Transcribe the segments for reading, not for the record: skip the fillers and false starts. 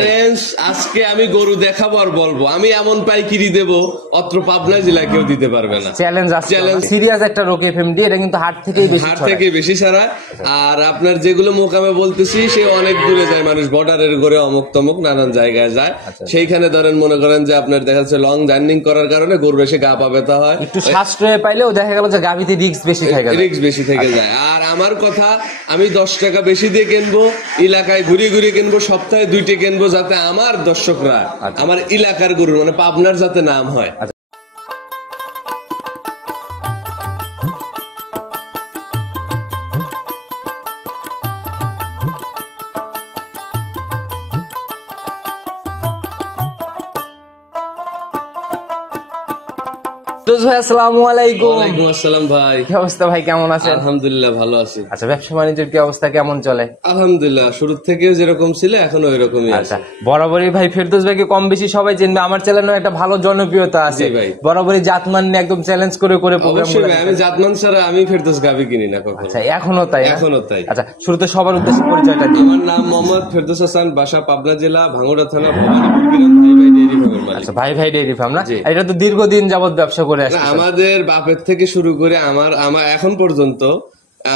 ভাই আজকে আমি গরু দেখাবো আর বলবো আমি এমন পাইকিরি দেবো অত্র পাবনা জেলা কেউ দিতে পারবে না। চ্যালেঞ্জ সিরিয়াস একটা রোগ এফএমডি, এটা কিন্তু হাট থেকে বেশি ছাড়া। আর আপনার যেগুলো মোকামে বলতেছি সে অনেক দূরে যায়, মানুষ বর্ডারের ঘরে অমুক তমুক নানান জায়গায় যায়। সেইখানে ধরেন মনে করেন যে আপনার দেখা যাচ্ছে লং জার্নিং করার কারণে গরু এসে গা পা ব্যথা হয়, একটু সাশ্রয় পাইলেও দেখা গেল যে গাভীতে রিস্ক বেশি থেকে যায়। আর আমার কথা আমি 10 টাকা বেশি দিয়ে কিনবো, এলাকায় ঘুরিয়ে ঘুরিয়ে কিনবো, সপ্তাহে 2টি কিনবো, যাতে আমার দর্শকরা আমার এলাকার গরু মানে পাবনার যাতে নাম হয়। ভাই আসসালামু আলাইকুম। ওয়ালাইকুম আসসালাম ভাই, কি অবস্থা ভাই, কেমন আছেন? আলহামদুলিল্লাহ ভালো আছি। আচ্ছা, ব্যবসা বাণিজ্যের কি অবস্থা, কেমন চলে? আলহামদুলিল্লাহ শুরু থেকে যেরকম ছিল এখনো ওইরকমই আছে। বরাবরই ভাই ফেরদৌস ভাইকে কম বেশি সবাই চিনবে, আমার চ্যানেলে একটা ভালো জনপ্রিয়তা আছে। বরাবরই জাতমান নিয়ে একদম চ্যালেঞ্জ করে প্রোগ্রাম। আমি জাতমান ছাড়া আমি ফেরদৌস গাভী কিনি না কখনো। আচ্ছা, এখনো তাই? এখনো তাই। আচ্ছা, শুরুতে সবার উদ্দেশ্যে পরিচয়টা দিন। আমার নাম মোহাম্মদ ফেরদৌস হাসান, বাসা পাবনা জেলা ভাঙ্গুড়া থানা ভবানীপুর। আচ্ছা, ভাই ভাই ডেইরি ফার্ম না? এটা তো দীর্ঘদিন যাবত ব্যবসা করে আসছে। আমাদের বাপের থেকে শুরু করে আমার এখন পর্যন্ত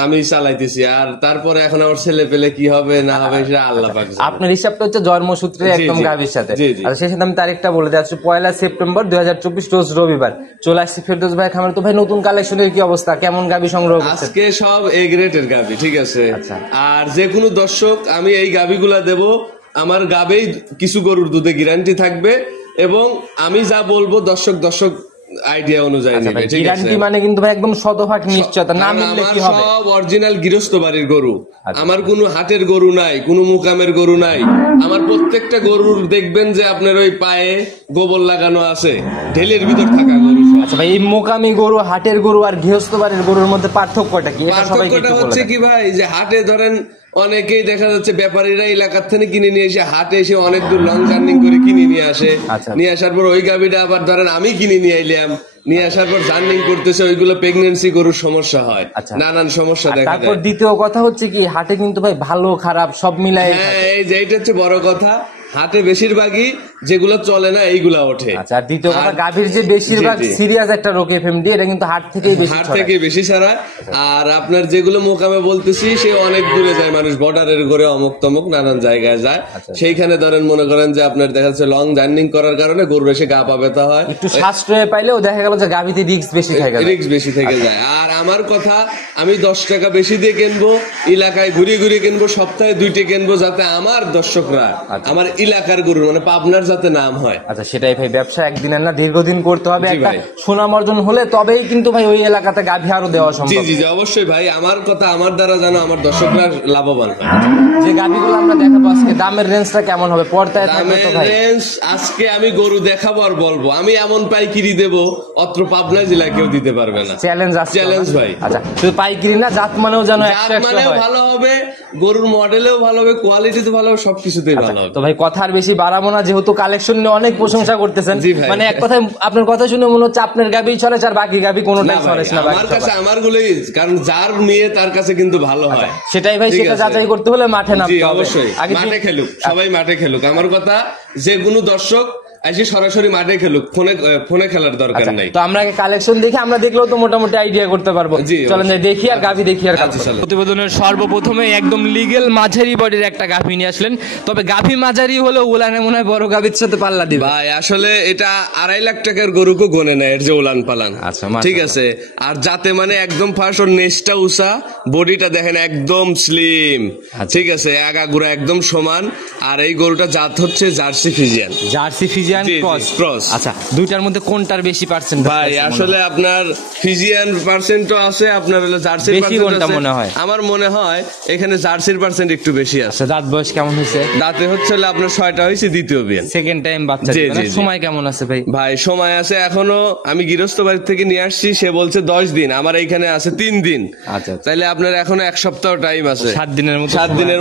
আমি চালাইতেছি। আর তারপরে এখন আমার ছেলে পেলে কি হবে না হবে সেটা আল্লাহ পাক জানে। আপনার হিসাবটা হচ্ছে জন্মসূত্রে একদম গাভীর সাথে। আর সেই সাথে আমি তারিখটা বলে দিচ্ছি, 1 সেপ্টেম্বর 2024 রোজ রবিবার চলে আসছি ফেরদৌস ভাই খামার। তো ভাই নতুন কালেকশনের কি অবস্থা, কেমন গাভী সংগ্রহ করছেন? আজকে সব এ গ্রেডের গাভী, ঠিক আছে। আর যে কোনো দর্শক আমি এই গাভীগুলা দেব, আমার গাবেই কিছু গরুর দুধে গ্যারান্টি থাকবে এবং আমি যা বলবো দর্শক আইডিয়া অনুযায়ী নেবে, ঠিক আছে। গ্যারান্টি মানে কিন্তু ভাই একদম শতভাগ নিশ্চয়তা, না মিললে কি হবে? সব অরিজিনাল গৃহস্থ বাড়ির গরু, আমার কোনো হাটের গরু নাই, কোনো মুকামের গরু নাই। আমার প্রত্যেকটা গরুর দেখবেন যে আপনার ওই পায়ে গোবর লাগানো আছে, ঢেলের ভিতর থাকা গরু। আচ্ছা ভাই, এই মোকামি গরু, হাটের গরু আর গৃহস্থ বাড়ির গরুর মধ্যে পার্থক্যটা কি? পার্থক্যটা হচ্ছে কি ভাই, যে হাটে ধরেন অনেকেই দেখা যাচ্ছে ব্যাপারীরা এলাকার থেকে কিনে নিয়ে এসে হাটে এসে অনেক দূর লং জার্নিং করে কিনে নিয়ে আসে। নিয়ে আসার পর ওই গাভীটা আবার ধরেন আমি কিনে নিয়ে আইলাম, নিয়ে আসার পর জার্নিং করতেছে, ওইগুলো প্রেগনেন্সি গরুর সমস্যা হয়, নানান সমস্যা দেখা যায়। তারপর দ্বিতীয় কথা হচ্ছে কি, হাটে কিন্তু ভাই ভালো খারাপ সব মিলাই। হ্যাঁ, এই যে এইটা হচ্ছে বড় কথা, হাটে বেশিরভাগই যেগুলো চলে না এইগুলা ওঠে। আচ্ছা, আর দ্বিতীয় কথা, গাভীর যে বেশিরভাগ সিরিয়াস একটা রোগ এফএমডি, এটা কিন্তু হাট থেকে বেশি ছাড়া। আর আপনার যেগুলো মোকামে বলতেছি সে অনেক দূরে যায়, মানুষ বর্ডারের ঘরে অমুক তমুক নানান জায়গায় যায়। সেইখানে ধরেন মনে করেন যে আপনার দেখা যাচ্ছে লং জার্নিং করার কারণে গরু এসে গা পা ব্যথা হয়, একটু সাশ্রয় পাইলেও দেখা গেল যে গাভীতে রিস্ক বেশি থেকে যায়। আর আমার কথা আমি 10 টাকা বেশি দিয়ে কিনবো, এলাকায় ঘুরিয়ে ঘুরিয়ে কিনবো, সপ্তাহে 2টি কিনবো, যাতে আমার দর্শকরা আমার এলাকার গরু মানে পাবনার যাতে নাম হয়। আচ্ছা, সেটাই ভাই, ব্যবসা একদিনের না, দীর্ঘদিন করতে হবে। একটা সুনাম অর্জন হলে তবেই কিন্তু ভাই ওই এলাকাতে গাভী আরো দেওয়া সম্ভব। জি অবশ্যই ভাই, আমার কথা আমার দ্বারা যেন আমার দর্শকরা লাভবান হয়। যে গাভীগুলো আমরা দেখাবো আজকে, দামের রেঞ্জটা কেমন হবে? পর্দায় থাকবে তো ভাই। আজকে আমি গরু দেখাবো আর বলবো আমি এমন পাইকিরি দেবো অত্র পাবনা জেলা কেউ দিতে পারবে না। চ্যালেঞ্জ ভাই। আচ্ছা, শুধু পাইকিরি না, জাত মানেও যেন ভালো হবে, গরুর মডেলেও ভালো হবে, কোয়ালিটি তো ভালো হবে, সবকিছুতেই ভালো হবে। তো ভাই কথা আর বেশি বাড়াবো না, যেহেতু কালেকশন নিয়ে অনেক প্রশংসা করতেছেন, মানে এক কথায় আপনার কথা শুনে মনে হচ্ছে আপনার গাভী চলে আর বাকি গাভী কোনোটাই চলে না। আমার কাছে আমার গুলোই, কারণ যার মেয়ে তার কাছে কিন্তু ভালো হয়। সেটাই ভাই, সেটা যাচাই করতে হলে মাঠে নামতে হবে। অবশ্যই মাঠে খেলুক, সবাই মাঠে খেলুক। আমার কথা যে কোনো দর্শক আজকে সরাসরি মাঠে খেলুক, ফোনে খেলার দরকার নাই। তো আমরা কালেকশন দেখে আমরা দেখলেও তো মোটামুটি আইডিয়া করতে পারবো। চলেন যাই দেখি আর গাভী দেখি আর প্রতিবেদনের সর্বপ্রথমে একদম লিগেল মাঝারি বডির একটা গাভী নিয়ে আসলেন। তবে গাভী মাঝারি হলেও উলানে মনে হয় বড় গাভীর সাথে পাল্লা দিবে ভাই। আসলে এটা 2.5 লাখ টাকার গরুকে গনে নেয় এর যে উলান পালান। আচ্ছা, ঠিক আছে। আর যাতে মানে একদম ফার্স্ট ওর নেসটা উঁচা, বডিটা দেখেন একদম স্লিম, ঠিক আছে, আগাগোড়া একদম সমান। আর এই গরুটা জাত হচ্ছে জার্সি ফিজিয়ান। ক্রস। আচ্ছা, দুইটার মধ্যে কোনটার বেশি পার্সেন্ট ভাই? আসলে আপনার ফিজিয়ান পার্সেন্টও আছে, আপনার হলো জার্সির পার্সেন্ট আছে। মনে হয় আমার মনে হয় এখানে জার্সির পার্সেন্ট একটু বেশি আছে। দাঁত বয়স কেমন হয়েছে? দাঁতে হচ্ছে আপনার 6টা হয়েছে, দ্বিতীয় বিয়ান, সেকেন্ড টাইম বাচ্চা। সময় কেমন আছে ভাই? ভাই সময় আছে এখনো, আমি গৃহস্থ বাড়ি থেকে নিয়ে আসছি, সে বলছে 10 দিন, আমার এইখানে আছে 3 দিন। আচ্ছা, তাইলে আপনার এখনো 1 সপ্তাহ টাইম আছে, 7 দিনের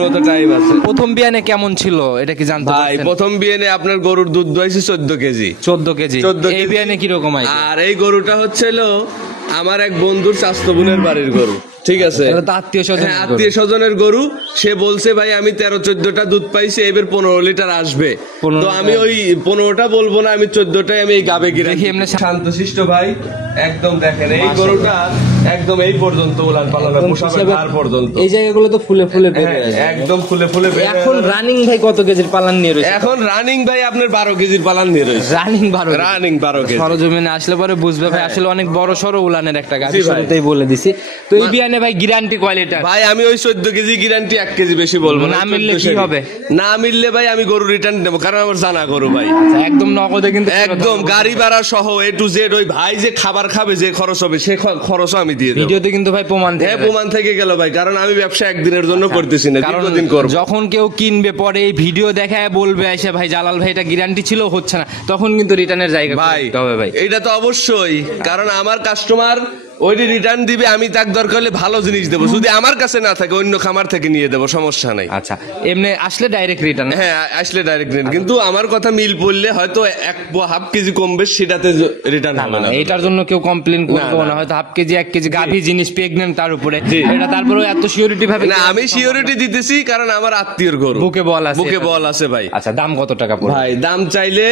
মতো টাইম আছে। প্রথম বিয়ানে কেমন ছিল এটা কি জানতে ভাই? প্রথম বিয়ানে আপনার গরুর দুধ দইছে 14 কেজি। এই বিয়ানে কিরকম? আর এই গরুটা হচ্ছিল আমার এক বন্ধুর চাস্তো বোনের বাড়ির গরু, ঠিক আছে, আত্মীয় স্বজনের গরু। সে বলছে ভাই আমি 13-14টা দুধ পাইছি, এবার 15 লিটার আসবে। তো আমি ওই 15টা বলবো না, আমি 14টাই আমি এই গাবে গিয়ে শান্তশিষ্ট ভাই। একদম দেখেন এই গরুটা একদম এই পর্যন্ত উলান পালান পর্যন্ত, এই জায়গাগুলো তো ফুলে ফুলে একদম ফুলে ফুলে। এখন রানিং ভাই কত কেজির পালান নিয়ে রয়েছে? এখন রানিং ভাই আপনার 12 কেজির পালান নিয়ে রয়েছে। Running 12 KG. সরজমিনে আসলে পরে বুঝবে ভাই আসলে অনেক বড় সরো উলানের একটা গাভী, শুরুতেই বলে দিছি। তো এই বিয়ানে ভাই গ্যারান্টি কোয়ালিটি ভাই আমি ওই 14 কেজি গ্যারান্টি 1 কেজি বেশি বলবো না। মিললে কি হবে? না মিললে ভাই আমি গরু রিটার্ন দেবো, কারণ আমার জানা গরু ভাই। একদম নগদে, কিন্তু একদম গাড়ি ভাড়া সহ A to Z। ওই ভাই যে খাবার খাবে, যে খরচ হবে, সে খরচও আমি দিয়ে দেব। ভিডিওতে কিন্তু ভাই প্রমাণ থেকে গেল ভাই, কারণ আমি ব্যবসা একদিনের জন্য করতেছি না, দীর্ঘদিন করব। যখন কেউ কিনবে পরে এই ভিডিও দেখায় বলবে এসে ভাই জালাল ভাই এটা গ্যারান্টি ছিল, হচ্ছে না, তখন কিন্তু রিটার্নের জায়গা ভাই হবে ভাই। এটা তো অবশ্যই, কারণ আমার কাস্টমার ওইটি রিটার্ন দিবে, আমি তাক দরকার হলে ভালো জিনিস দেবো, যদি আমার কাছে না থাকে অন্য খামার থেকে নিয়ে দেবো, সমস্যা নাই। আচ্ছা, এমনি আসলে ডাইরেক্ট রিটার্ন? হ্যাঁ, আসলে ডাইরেক্ট রিটার্ন, কিন্তু আমার কথা মিল পড়লে হয়তো 1.5 কেজি কমবে, সেটাতে রিটার্ন হবে না। এটার জন্য কেউ কমপ্লেন করবে না, হয়তো 1/2 কেজি 1 কেজি গাভী জিনিস প্রেগন্যান্ট তার উপরে, এটা তারপরে এত সিওরিটি ভাবে না। আমি সিওরিটি দিতেছি কারণ আমার আত্মীয়র গরু, বুকে বল আছে ভাই। আচ্ছা, দাম কত টাকা পড়বে ভাই? দাম চাইলে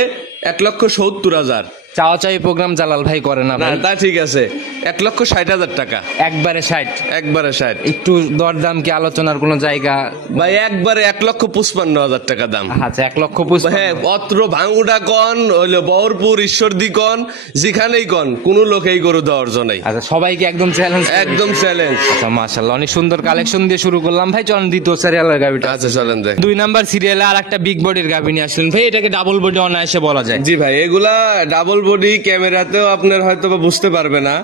1,70,000। চাওয়া চাই প্রোগ্রাম জালাল ভাই করে না? তা ঠিক আছে, 1,60,000 টাকা। একবারে 60? একবারে 60। একটু দরদাম কি আলোচনার কোন জায়গা? ভাই একবারে 1,55,000 টাকা দাম। আচ্ছা, 1,55,000। হ্যাঁ, অত্র ভাঙ্গুডা কন হইলো বহরপুর, ঈশ্বরদী কন, যেখানেই কন, কোন লোক এই গরু দেওয়ার জন্য নাই। আচ্ছা, সবাইকে একদম চ্যালেঞ্জ? একদম চ্যালেঞ্জ। আচ্ছা, মাশাআল্লাহ, অনেক সুন্দর কালেকশন দিয়ে শুরু করলাম ভাই। চলেন দ্বিতীয় সিরিয়ালের গাভিটা। আচ্ছা চলেন দেখ। 2 নাম্বার সিরিয়ালে আর একটা বিগ বডির গাভি নিয়ে আসলেন ভাই, এটাকে ডাবল বডি অনায়াসে বলা যায়। জি ভাই, এগুলা ডাবল বডি, ক্যামেরাতেও আপনার হয়তো বুঝতে পারবে না,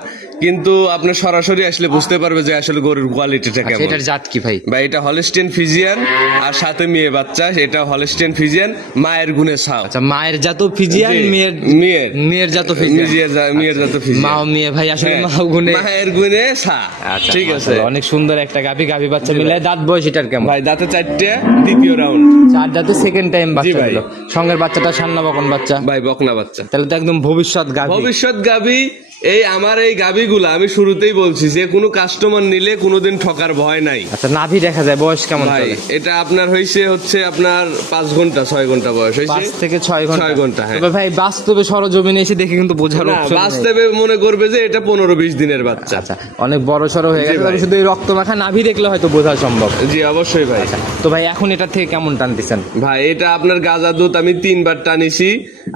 কিন্তু আপনার সরাসরি আসলে বুঝতে পারবে যে আসলে গরুর কোয়ালিটিটা কেমন। এটার জাত কি ভাই? ভাই এটা হলস্টেইন ফিজিয়ান, আর সাথে মেয়ে বাচ্চা। এটা হলস্টেইন ফিজিয়ান, মায়ের গুণে ছাও। আচ্ছা, মায়ের জাত ফিজিয়ান, মেয়ের জাত ফিজিয়ান, মেয়ের জাত ফিজিয়ান, মাও মেয়ে ভাই, আসলে মাও গুণে, মায়ের গুণে ছা। ঠিক আছে, অনেক সুন্দর একটা গাভি বাচ্চা মিলে। দাঁত বয়স এটার কেমন ভাই? দাঁতে 4টে, দ্বিতীয় রাউন্ড। 4 দাঁতে সেকেন্ড টাইম বাচ্চা হলো। সঙ্গের বাচ্চাটা সান্না বকন বাচ্চা ভাই, বকনা বাচ্চা। তাহলে তো একদম ভবিষ্যৎ গাভি। এই আমার এই গাভিগুলা আমি শুরুতেই বলছি যে কোনো কাস্টমার নিলে কোনোদিন ঠকার ভয় নাই। আচ্ছা, নাভি দেখা যায়, বয়স কেমন ভাই? এটা আপনার হচ্ছে আপনার 5 ঘন্টা 6 ঘন্টা বয়স হয়েছে, 5 থেকে 6 ঘন্টা। হ্যাঁ ভাই বাস্তবে সরজমিনে এসে দেখে কিন্তু বোঝার অপশন নাই। বাস্তবে মনে করবে যে এটা 15-20 দিনের বাচ্চা। আচ্ছা, অনেক বড় সরো হয়ে গেছে, শুধু এই রক্ত মাখা নাভি দেখলে হয়তো বোঝা সম্ভব। জি অবশ্যই ভাই। তো ভাই এখন এটা থেকে কেমন টানতেছেন? ভাই এটা আপনার গাজা দুধ আমি 3 বার টানিছি,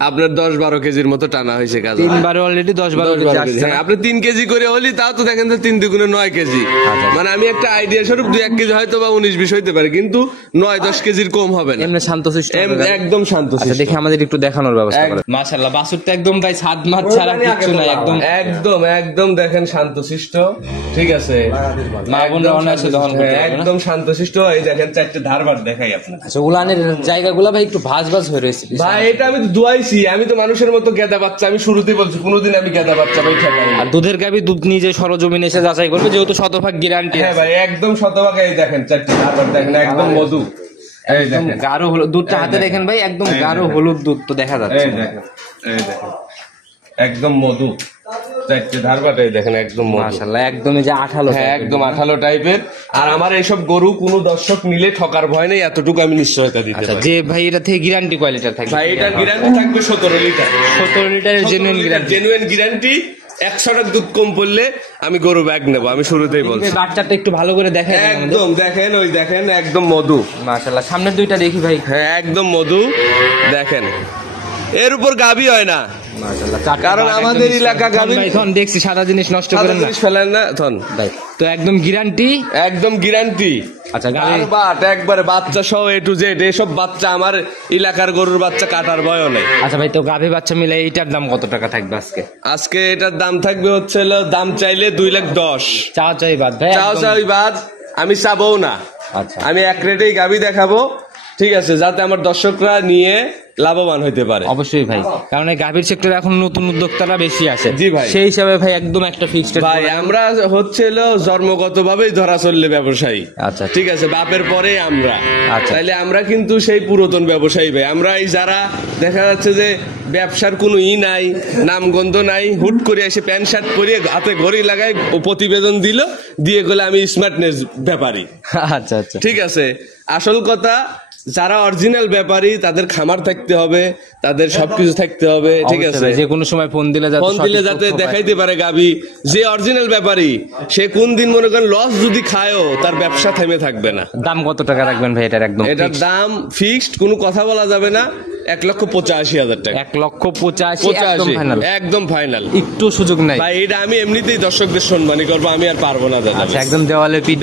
আপনার 10-12 কেজির মতো টানা হয়েছে গাজা। 3 বারে অলরেডি 10-12 কেজি আসছে। হ্যাঁ, আপনি 3 কেজি করে হলি, তাও তো দেখেন 3 দুগুণে 9 কেজি। মানে আমি একটা আইডিয়া স্বরূপ 2-1 কেজি হয়তো বা 19-20 হইতে পারে, কিন্তু 9-10 কেজির কম হবে না। এমনি শান্তশিষ্ট, একদম শান্তশিষ্ট। আচ্ছা, দেখি আমাদের একটু দেখানোর ব্যবস্থা করেন। মাশাআল্লাহ, বাছুরটা একদম ভাই সাত মাস ছাড়া কিছু নাই, একদম দেখেন শান্তশিষ্ট। ঠিক আছে, মা বোনরা অনায়াসে দহন করতে পারবে, একদম শান্তশিষ্ট। এই দেখেন 4টে ধারবার দেখাই আপনার। আচ্ছা, উলানের জায়গাগুলো ভাই একটু ভাঁজ হয়ে রয়েছে ভাই। এটা আমি তো দুয়াইছি, আমি তো মানুষের মতো গেদা বাচ্চা, আমি শুরুতেই বলছি কোনোদিন আমি গেদা বাচ্চা ভাই ঠেকাই না। আর দুধের গাভী দুধ নিজে সরজমিনে এসে যাচাই করবে, যেহেতু 100% গ্যারান্টি। হ্যাঁ ভাই, একদম 100%। এই দেখেন 4টে ধারবার দেখেন, একদম মধু, একদম গাঢ় হলুদ দুধটা হাতে দেখেন ভাই, একদম গাঢ় হলুদ দুধ তো দেখা যাচ্ছে। এই দেখেন একদম মধু, 4টে ধারবাটাই দেখেন একদম মাশাআল্লাহ, একদম এই যে আঠালো। হ্যাঁ, একদম আঠালো টাইপের। আর আমার এইসব গরু কোনো দর্শক নিলে ঠকার ভয় নেই, এতটুকু আমি নিশ্চয়তা দিতে পারি। যে ভাই এটা থেকে গ্যারান্টি কোয়ালিটি থাকবে ভাই, এটার গ্যারান্টি থাকবে 17 লিটার। 17 লিটারের জেনুইন গ্যারান্টি। 100 টাকা দুধ কম পড়লে আমি গরু ব্যাগ নেবো, আমি শুরুতেই বলছি। বাচ্চাটা একটু ভালো করে দেখেন, একদম দেখেন, ওই দেখেন একদম মধু। মাশাআল্লাহ, সামনের দুইটা দেখি ভাই। হ্যাঁ, একদম মধু দেখেন, এর উপর গাভী হয় না। কারণ আমাদের এলাকা গাভী দেখছি সাদা জিনিস নষ্ট করেন না, ফেলেন না ভাই। তো একদম গ্যারান্টি। আচ্ছা, একবারে বাচ্চা সহ A to Z। এসব বাচ্চা আমার এলাকার গরুর বাচ্চা কাটার ভয়ও নেই। আচ্ছা ভাই, তো গাভী বাচ্চা মিলে এইটার দাম কত টাকা থাকবে আজকে? এটার দাম থাকবে দাম চাইলে 2,10,000। চাওয়া চাই বাদ ভাই, চাওয়া চাই বাদ, আমি চাবো না। আচ্ছা, আমি এক রেটেই গাভী দেখাবো। ঠিক আছে, যাতে আমার দর্শকরা নিয়ে লাভবান হইতে পারে। অবশ্যই ভাই, কারণ এই গাভীর সেক্টরে এখন নতুন উদ্যোক্তারা বেশি আছে। জি ভাই, সেই হিসাবে ভাই একদম একটা ফিক্সড ভাই আমরা হচ্ছিল জন্মগত ভাবেই ধরা চললে ব্যবসায়ী। আচ্ছা ঠিক আছে, বাপের পরে আমরা। আচ্ছা। তাইলে আমরা কিন্তু সেই পুরাতন ব্যবসায়ী ভাই। আমরা এই যারা দেখা যাচ্ছে যে ব্যবসার কোনো নাই, নামগন্ধ নাই, হুট করে এসে প্যান্ট শার্ট পরিয়ে হাতে ঘড়ি লাগায় প্রতিবেদন দিল, দিয়ে গেলে আমি স্মার্টনেস ব্যাপারী। আচ্ছা আচ্ছা, ঠিক আছে, আসল কথা যারা অরিজিনাল ব্যাপারী তাদের খামার থাকতে হবে, তাদের সবকিছু থাকতে হবে। ঠিক আছে, যে কোনো সময় ফোন দিলে যাতে দেখাইতে পারে গাবি যে অরিজিনাল ব্যাপারী। সে কোন দিন মনে করেন লস যদি খায়ও তার ব্যবসা থেমে থাকবে না। দাম কত টাকা রাখবেন ভাই এটার? একদম এটার দাম ফিক্সড, কোনো কথা বলা যাবে না। 1,85,000 টাকা। 1,85,000 একদম ফাইনাল, একটু সুযোগ নাই ভাই। এটা আমি এমনিতেই দর্শকদের সম্মানী করবো, আমি আর পারবো না দাদা। আচ্ছা, একদম দেওয়ালে পিঠ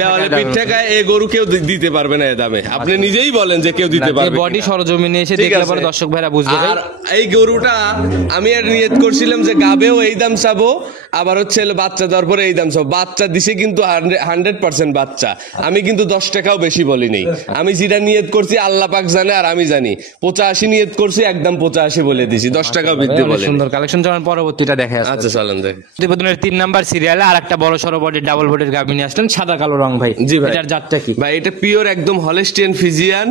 টাকায় এই গরু কেউ দিতে পারবে না এ দামে। আপনি নিজেই বলেন যে কেউ দিতে পারবে। বডি সরজমিনে এসে দেখলে পরে দর্শক ভাইরা বুঝবে। আর এই গরুটা আমি আর নিয়ত করছিলাম যে গাবেও এই দাম চাবো, আবার হচ্ছে বাচ্চা দেওয়ার পরে এই দাম চাবো। বাচ্চা দিছে কিন্তু 100% বাচ্চা। আমি কিন্তু 10 টাকাও বেশি বলিনি। আমি যেটা নিয়ত করছি আল্লাহ পাক জানে আর আমি জানি। 85 নিয়ত করছি, একদম 85 বলে দিছি, 10 টাকাও বৃদ্ধি বলে। সুন্দর কালেকশন। চলেন পরবর্তীটা দেখে আসি। আচ্ছা চলেন দেখ। প্রতিবেদনের 3 নাম্বার সিরিয়ালে আর একটা বড় সরো বডি ডাবল বডির গাভী নিয়ে আসলেন, সাদা কালো রং ভাই। জি ভাই, এটার জাতটা কি ভাই? এটা পিওর একদম হলস্টিয়ান ফিজিয়ান।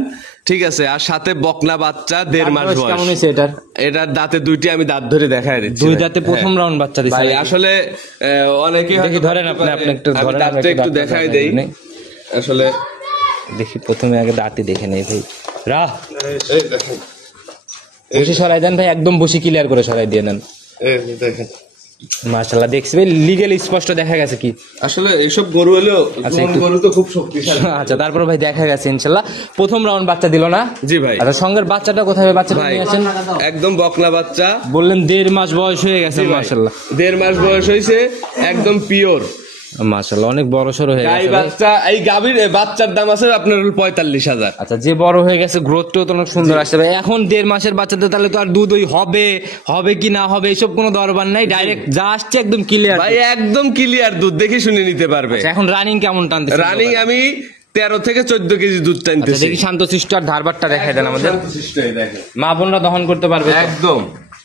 ঠিক আছে, আর সাথে বকনা বাচ্চা, 1.5 মাস বয়স। কেমন হয়েছে এটার? এটার দাঁতে দুইটি, আমি দাঁত ধরে দেখাই দিচ্ছি। 2 দাঁতে প্রথম রাউন্ড বাচ্চা দিছে ভাই। আসলে অনেকে দেখি ধরেন, আপনি একটু ধরেন, দাঁতটা একটু দেখাই দেই। আসলে দেখি প্রথমে আগে দাঁতই দেখে নেই ভাই। রাহ, বসি সরাই দেন ভাই, একদম বসি ক্লিয়ার করে সরাই দিয়ে নেন। দেখেন, মাশাআল্লাহ, দেখছি ভাই লিগ্যাল স্পষ্ট দেখা গেছে কি। আসলে এইসব গরু হলেও গরু তো খুব শক্তিশালী। আচ্ছা, তারপর ভাই দেখা গেছে ইনশাআল্লাহ প্রথম রাউন্ড বাচ্চা দিল না? জি ভাই। আচ্ছা, সঙ্গের বাচ্চাটা কোথায়? বাচ্চাটা নিয়ে আসেন। একদম বকনা বাচ্চা, বললেন 1.5 মাস বয়স হয়ে গেছে। মাশাআল্লাহ, 1.5 মাস বয়স হয়েছে, একদম পিওর। মাশাআল্লাহ, অনেক বড় সরো হয়ে গেছে বাচ্চা। এই গাভীর বাচ্চার দাম আছে আপনার 45,000। আচ্ছা, যে বড় হয়ে গেছে, গ্রোথটাও তো অনেক সুন্দর আসছে ভাই। এখন 1.5 মাসের বাচ্চাদের তাহলে তো আর দুধ হবে কি না হবে এইসব কোনো দরবার নাই, ডাইরেক্ট যা আসছে একদম ক্লিয়ার ভাই, একদম ক্লিয়ার দুধ দেখে শুনে নিতে পারবে। এখন রানিং কেমন টানতে? রানিং আমি 13 থেকে 14 কেজি দুধ টানতেছি। দেখি শান্তশিষ্ট আর ধারবারটা দেখাই দেন আমাদের। মা বোনরা দহন করতে পারবে একদম।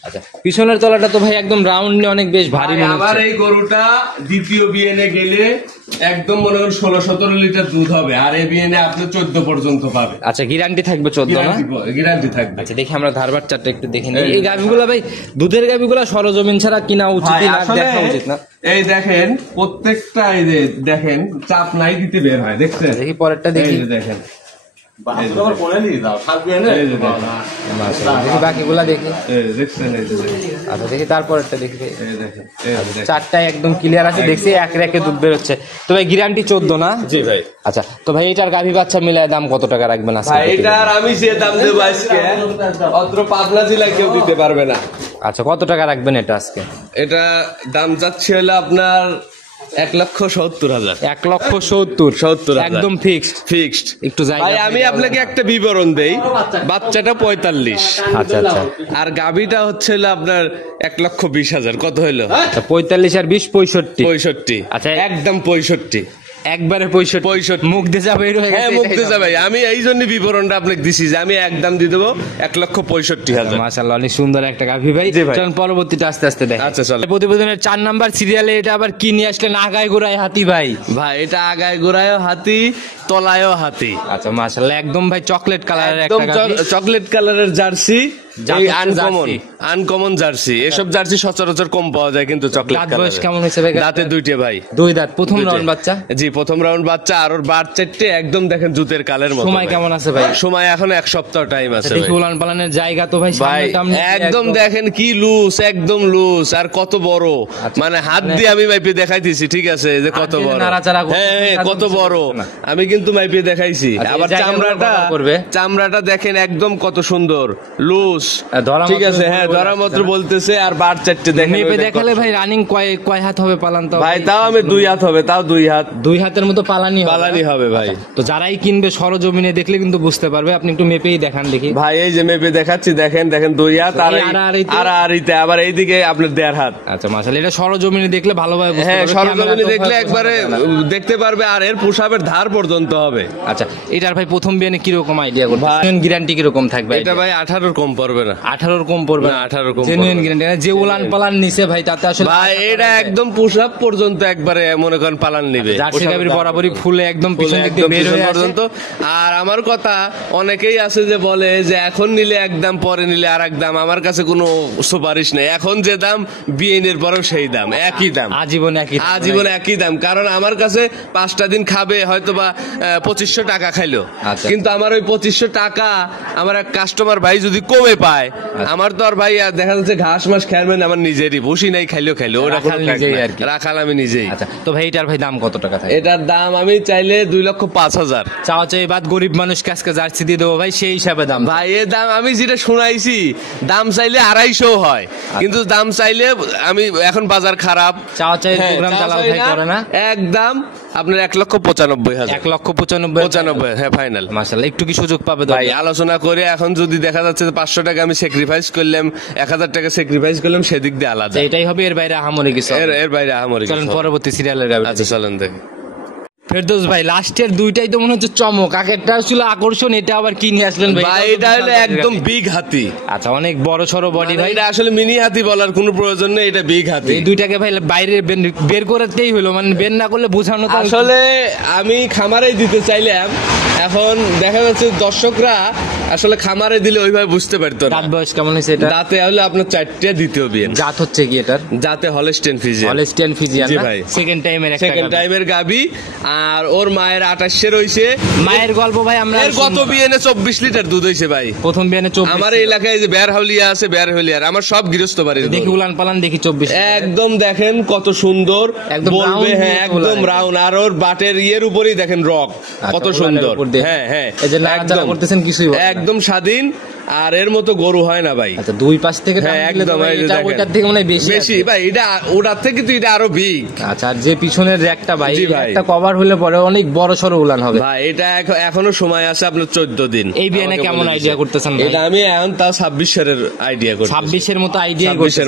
আচ্ছা, পিছনের তলাটা তো ভাই একদম রাউন্ড অনেক বেশ ভারী মনে হচ্ছে। আবার এই গরুটা দ্বিতীয় বিএনএ গেলে একদম মনে হয় 16-17 লিটার দুধ হবে, আর এই বিএনএ আপনি 14 পর্যন্ত পাবে। আচ্ছা, গ্যারান্টি থাকবে 14 না? গ্যারান্টি থাকবে। আচ্ছা, দেখি আমরা ধারবার চারটা একটু দেখে নিই। এই গাভিগুলো ভাই, দুধের গাভিগুলো সরজমিন ছাড়া কিনা উচিত না, দেখা উচিত না? এই দেখেন প্রত্যেকটা, এই যে দেখেন চাপ নাই দিতে বের হয়, দেখছেন? দেখি পরেরটা দেখি। দেখেন বাকিগুলা দেখি। আচ্ছা, দেখি তারপরেরটা দেখি। চারটায় একদম ক্লিয়ার আছে, দেখছি এক রেখে দুধ বেরোচ্ছে। তো ভাই গ্যারান্টি 14 না? জি ভাই। আচ্ছা, তো ভাই এটার গাভী বাচ্চা মিলায় দাম কত টাকা রাখবেন আজকে? এটার আমি যে দাম দেবো আজকে অত্র পাবনা জেলায় কেউ দিতে পারবে না। আচ্ছা, কত টাকা রাখবেন এটা আজকে? এটা দাম যাচ্ছে হলো আপনার 1,70,000। 1,70,000 একদম ফিক্সড। একটু ভাই আমি আপনাকে একটা বিবরণ দেই। বাচ্চাটা 45। আচ্ছা আচ্ছা, আর গাভীটা হচ্ছে হলো আপনার 1,20,000। কত হলো? 45 আর 20 65। আচ্ছা, একদম 65। একবারে 65 মুখ দিয়ে যাবে। হ্যাঁ, মুখ দিয়ে যাবে। আমি এই জন্য বিবরণটা আপনাকে দিছি যে আমি একদম দিয়ে দেবো 1,65,000। মাশাআল্লাহ, অনেক সুন্দর একটা গাভী ভাই। চলুন পরবর্তীটা আস্তে আস্তে দেখি। আচ্ছা চলো। প্রতিবেদনের 4 নাম্বার সিরিয়ালে এটা আবার কি নিয়ে আসলেন? আগায় গোড়ায় হাতি ভাই। ভাই এটা আগায় গোড়ায়ও হাতি, তলায়ও হাতি। আচ্ছা, মাশাআল্লাহ, একদম ভাই চকলেট কালারের একটা গাভী। চকলেট কালারের জার্সি, আনকমন জার্সি। এসব জার্সি সচরাচর কম পাওয়া যায়, কিন্তু চকলেট কালার। বয়স কেমন হয়েছে ভাই? দাঁতে 2টে ভাই। 2 দাঁত, প্রথম রাউন্ড বাচ্চা। জি, প্রথম রাউন্ড বাচ্চা। আর ওর বার 4টে, একদম দেখেন জুতের কালের মতো। সময় কেমন আছে ভাই? সময় এখন 1 সপ্তাহ টাইম আছে। দেখি উলান পালানের জায়গা তো ভাই একদম দেখেন কি লুজ, একদম লুজ। আর কত বড়, মানে হাত দিয়ে আমি মাইপে দেখাইতেছি। ঠিক আছে, যে কত বড়। হ্যাঁ, কত বড় আমি কিন্তু মাইপে দেখাইছি। আবার চামড়াটা দেখেন একদম কত সুন্দর লুজ, জোস, ঠিক আছে, হ্যাঁ ধরা মাত্র বলতেছে। আর বার চারটে দেখেন, মেপে দেখালে ভাই রানিং কয় হাত হবে পালান? তো ভাই তাও আমি 2 হাত হবে, তাও 2 হাতের মতো পালানি হবে ভাই। তো যারাই কিনবে সরজমিনে দেখলে কিন্তু বুঝতে পারবে। আপনি একটু মেপেই দেখান দেখি ভাই। এই যে মেপে দেখাচ্ছি, দেখেন 2 হাত আর আড়াইতে, আবার এইদিকে আপনার 1.5 হাত। আচ্ছা মাশাআল্লাহ, এটা সরজমিনে দেখলে ভালোভাবে বুঝতে পারবে। হ্যাঁ সরজমিনে দেখলে একবারে দেখতে পারবে। আর এর পোশাবের ধার পর্যন্ত হবে। আচ্ছা এটার ভাই প্রথম বিয়ানে কিরকম আইডিয়া করবে? গ্যারান্টি কিরকম থাকবে? এটা ভাই 18 কম পড়বে না। 18 কম পড়বে না? 18 কম জেনুইন গ্যারান্টি। যে উলান পালান নিছে ভাই তাতে আসলে ভাই এটা একদম পোশাক পর্যন্ত একবারে মনে করেন পালান নিবে। জার্সি গাবির বরাবরই ফুলে একদম পিছন দিক দিয়ে বের হয়ে পর্যন্ত। আর আমার কথা অনেকেই আছে যে বলে যে এখন নিলে একদম, পরে নিলে আর একদম। আমার কাছে কোনো সুপারিশ নেই। এখন যে দাম বিয়ের পরেও সেই দাম, একই দাম, আজীবন একই দাম। কারণ আমার কাছে 5টা দিন খাবে হয়তো বা 2500 টাকা খাইলো, কিন্তু আমার ওই 2500 টাকা আমার এক কাস্টমার ভাই যদি কমে পায়, আমার তো আর ভাই দেখা যাচ্ছে ঘাস মাস খেলবেন আমার নিজেরই, বসি নাই, খাইলো রাখাল আমি নিজেই। তো ভাই এটার ভাই দাম কত টাকা থাকে? এটার দাম আমি চাইলে 2,05,000 চাওয়া চাই বাদ। গরিব মানুষকে আজকে জার্সি দিয়ে দেবো ভাই, সেই হিসাবে দাম। ভাই এর দাম আমি যেটা শুনাইছি, দাম চাইলে 250 হয়, কিন্তু দাম চাইলে আমি এখন বাজার খারাপ, চাওয়া চাই প্রোগ্রাম চালাও ভাই করে না, একদম আপনার 1,95,000। 1,95,000? হ্যাঁ ফাইনাল। মাশাআল্লাহ, একটু কি সুযোগ পাবে ভাই আলোচনা করে? এখন যদি দেখা যাচ্ছে 500 টাকা আমি স্যাক্রিফাইস করলাম, 1000 টাকা স্যাক্রিফাইস করলাম, সেদিক দিয়ে আলাদা। এটাই হবে, এর বাইরে আহামরি কিছু? এর বাইরে আহামরি। চলেন পরবর্তী সিরিয়ালের গাবি। আচ্ছা চলেন দেখি। ফেরদৌস ভাই লাস্টের দুইটাই তো মনে হচ্ছে চমক। আগেরটা ছিল আকর্ষণ, এটা আবার কি নিয়ে আসলেন ভাই? ভাই এটা হলো একদম বিগ হাতি। আচ্ছা অনেক বড় সরো বডি ভাই। এটা আসলে মিনি হাতি বলার কোনো প্রয়োজন নেই, এটা বিগ হাতি। এই দুইটাকে ভাই বাইরে বের করতেই হলো, মানে বের না করলে বোঝানো তো। আসলে আমি খামারেই দিতে চাইলাম, এখন দেখা যাচ্ছে দর্শকরা আসলে খামারে দিলে ওইভাবে বুঝতে পারতো না। দাঁত বয়স কেমন হয়েছে এটা? দাঁতে হলে আপনার 4টে, দ্বিতীয় বিয়ে। জাত হচ্ছে কি এটার? জাতে হলস্টেইন ফ্রিজিয়ান। জি ভাই, সেকেন্ড টাইমের গাবি। আর ওর মায়ের 28 হইছে। মায়ের গল্প ভাই আমরা এর গত বিয়েনে 24 লিটার দুধ হইছে ভাই। প্রথম বিয়েনে 24। আমার এলাকায় যে বেরহাউলিয়া আছে, বেরহাউলিয়ার আমার সব গৃহস্থ বাড়ির। দেখি উলান পালান দেখি 24। একদম দেখেন কত সুন্দর বলবে। হ্যাঁ একদম রাউন্ড। আর ওর বাটের ইয়ের উপরেই দেখেন রক কত সুন্দর। হ্যাঁ হ্যাঁ, এই যে নাড়াচাড়া করতেছেন কিছুই একদম স্বাধীন। আর এর মতো গরু হয় না ভাই। আচ্ছা দুই পাশ থেকে একদম ওটার থেকে মনে হয় বেশি ভাই। এটা ওটার থেকে তো এটা আরো বিগ। আচ্ছা আর যে পিছনের র্যাকটা ভাই, একটা কভার হলে পরে অনেক বড় সরো উলান হবে ভাই। এটা এখনো সময় আছে আপনার 14 দিন। এই বিয়ানে কেমন আইডিয়া করতেছেন ভাই? এটা আমি এখন তা 26 এর আইডিয়া করছি। 26 এর মতো আইডিয়া করতেছেন?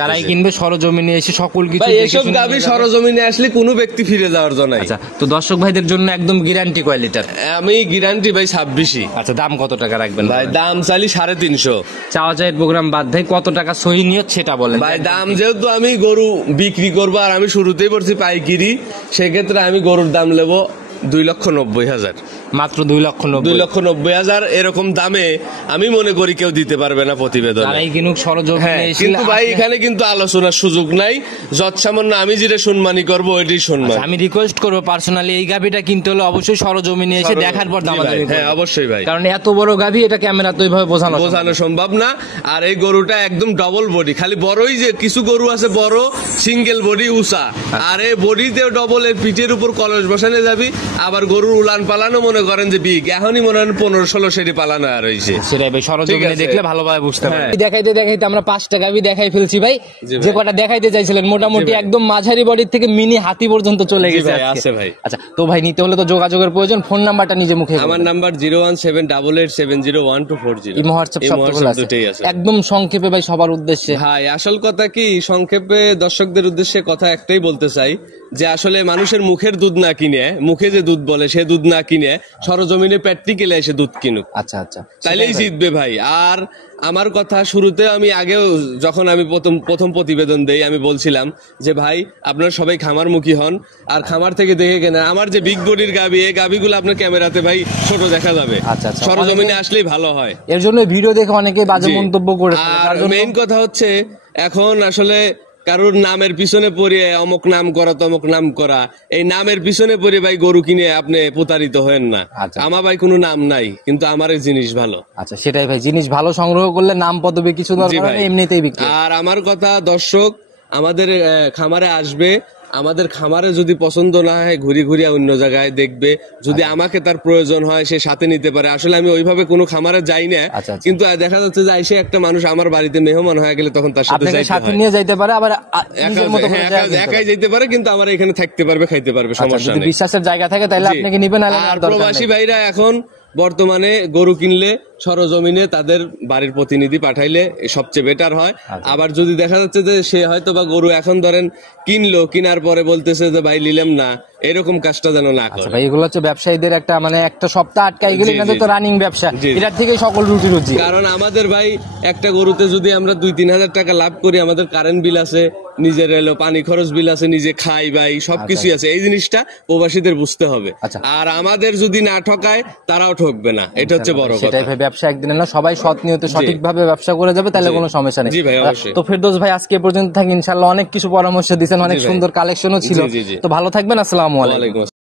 যারাই কিনবে সরজমিনে এসে সকল কিছু দেখে এসব গাবি সরজমিনে আসলে কোনো ব্যক্তি ফিরে যাওয়ার জন্য নাই। আচ্ছা তো দর্শক ভাইদের জন্য একদম গ্যারান্টি কয় লিটার? আমি গ্যারান্টি ভাই 26। আচ্ছা দাম কত টাকা রাখবেন ভাই? দাম চাইলি 350। চাওয়া চাই প্রোগ্রাম বাদ ভাই, কত টাকা সহি নিয়ত সেটা বলেন ভাই। দাম যেহেতু আমি গরু বিক্রি করবো আর আমি শুরুতেই পড়ছি পাইকিরি, সেক্ষেত্রে আমি গরুর দাম নেবো 2,90,000। মাত্র 2,90,000? এরকম দামে আমি মনে করি কেউ দিতে পারবে না প্রতিবেদন। কিন্তু ভাই এখানে কিন্তু আলোচনার সুযোগ নাই। যৎসামান্য আমি যেটা সম্মানী করবো ওইটাই সম্মান। আমি রিকোয়েস্ট করবো পার্সোনালি, এই গাভিটা কিনতে হলে অবশ্যই সরজমিনে এসে দেখার পর দাম। হ্যাঁ অবশ্যই ভাই, কারণ এত বড় গাভি এটা ক্যামেরা তো এইভাবে বোঝানো সম্ভব না। আর এই গরুটা একদম ডবল বডি। খালি বড়ই যে কিছু গরু আছে বড় সিঙ্গেল বডি উঁচা, আর এই বডিতেও ডবল। এর পিঠের উপর কলস বসানো যাবি। আবার গরুর উলান পালানো মনে করেন যে বিগ, এখনই মনে হয় 15-16 সেটি পালানো আর হয়েছে। সেটাই ভাই, সরজমিনে দেখলে ভালোভাবে বুঝতে পারবেন। দেখাইতে দেখাইতে আমরা 5টা গাভি দেখাই ফেলছি ভাই। যে কটা দেখাইতে চাইছিলেন মোটামুটি একদম মাঝারি বডির থেকে মিনি হাতি পর্যন্ত চলে গেছে আছে ভাই। আচ্ছা তো ভাই নিতে হলে তো যোগাযোগের প্রয়োজন। ফোন নাম্বারটা নিজে মুখে। আমার নাম্বার 01788701240। ইমো হোয়াটসঅ্যাপ সব আছে। একদম সংক্ষেপে ভাই সবার উদ্দেশ্যে ভাই, আসল কথা কি সংক্ষেপে দর্শকদের উদ্দেশ্যে কথা একটাই বলতে চাই, যে আসলে মানুষের মুখের দুধ না কিনে, মুখে যে দুধ বলে সে দুধ না কিনে সরজমিনে প্র্যাকটিক্যালে এসে দুধ কিনুক। আচ্ছা আচ্ছা, তাইলেই জিতবে ভাই। আর আমার কথা শুরুতে আমি আগেও যখন আমি প্রথম প্রতিবেদন দেই আমি বলছিলাম যে ভাই আপনারা সবাই খামারমুখী হন আর খামার থেকে দেখে কেনা। আমার যে বিগ বডির গাবি, এই গাবিগুলো আপনার ক্যামেরাতে ভাই ছোট দেখা যাবে, সরজমিনে আসলেই ভালো হয়। এর জন্য ভিডিও দেখে অনেকে বাজে মন্তব্য করে। আর মেইন কথা হচ্ছে এখন আসলে কারোর নামের পিছনে পড়ে অমুক নাম করা তমুক নাম করা, এই নামের পিছনে পড়ে ভাই গরু কিনে আপনি প্রতারিত হয়েন না। আমার ভাই কোনো নাম নাই, কিন্তু আমার জিনিস ভালো। আচ্ছা সেটাই ভাই, জিনিস ভালো সংগ্রহ করলে নাম পদবি কিছু দরকার নেই, এমনিতেই বিক্রি। আর আমার কথা দর্শক আমাদের খামারে আসবে, আমাদের খামারে যদি পছন্দ না হয় ঘুরি ঘুরিয়া অন্য জায়গায় দেখবে, যদি আমাকে তার প্রয়োজন হয় সে সাথে নিতে পারে। আসলে আমি ওইভাবে কোনো খামারে যাই না, কিন্তু দেখা যাচ্ছে যে এসে একটা মানুষ আমার বাড়িতে মেহমান হয়ে গেলে তখন তার সাথে নিয়ে যাইতে পারে, আবার একাই যেতে পারে, কিন্তু আমার এখানে থাকতে পারবে, খাইতে পারবে, সমস্যা নেই। বিশ্বাসের জায়গা থাকে তাহলে আপনাকে নিবেন। আর প্রবাসী ভাইরা এখন বর্তমানে গরু কিনলে সরজমিনে তাদের বাড়ির প্রতিনিধি পাঠাইলে সবচেয়ে বেটার হয়। আবার যদি দেখা যাচ্ছে যে সে হয়তো বা গরু এখন ধরেন কিনলো, কেনার পরে বলতেছে যে ভাই নিলাম না, এরকম কাজটা যেন না করে। ভাই এগুলো হচ্ছে ব্যবসায়ীদের একটা মানে একটা সপ্তাহ আটকাই গেলে কিন্তু তো রানিং ব্যবসা, এটার থেকে সকল রুটি রুজি। কারণ আমাদের ভাই একটা গরুতে যদি আমরা 2-3 হাজার টাকা লাভ করি, আমাদের কারেন্ট বিল আছে, নিজের এলো পানি খরচ বিল আছে, নিজে খাই ভাই, সবকিছু আছে। এই জিনিসটা প্রবাসীদের বুঝতে হবে। আর আমাদের যদি না ঠকায় তারাও ঠকবে না, এটা হচ্ছে বড় কথা। সেটাই ভাই, ব্যবসা একদিন না, সবাই সৎ নিয়তে সঠিকভাবে ব্যবসা করে যাবে, তাহলে কোনো সমস্যা নেই। তো ফেরদৌস ভাই আজকে পর্যন্ত থাকি, ইনশাআল্লাহ অনেক কিছু পরামর্শ দিয়েছেন, অনেক সুন্দর কালেকশনও ছিল। তো ভালো থাকবেন, আসসালামু আলাইকুম।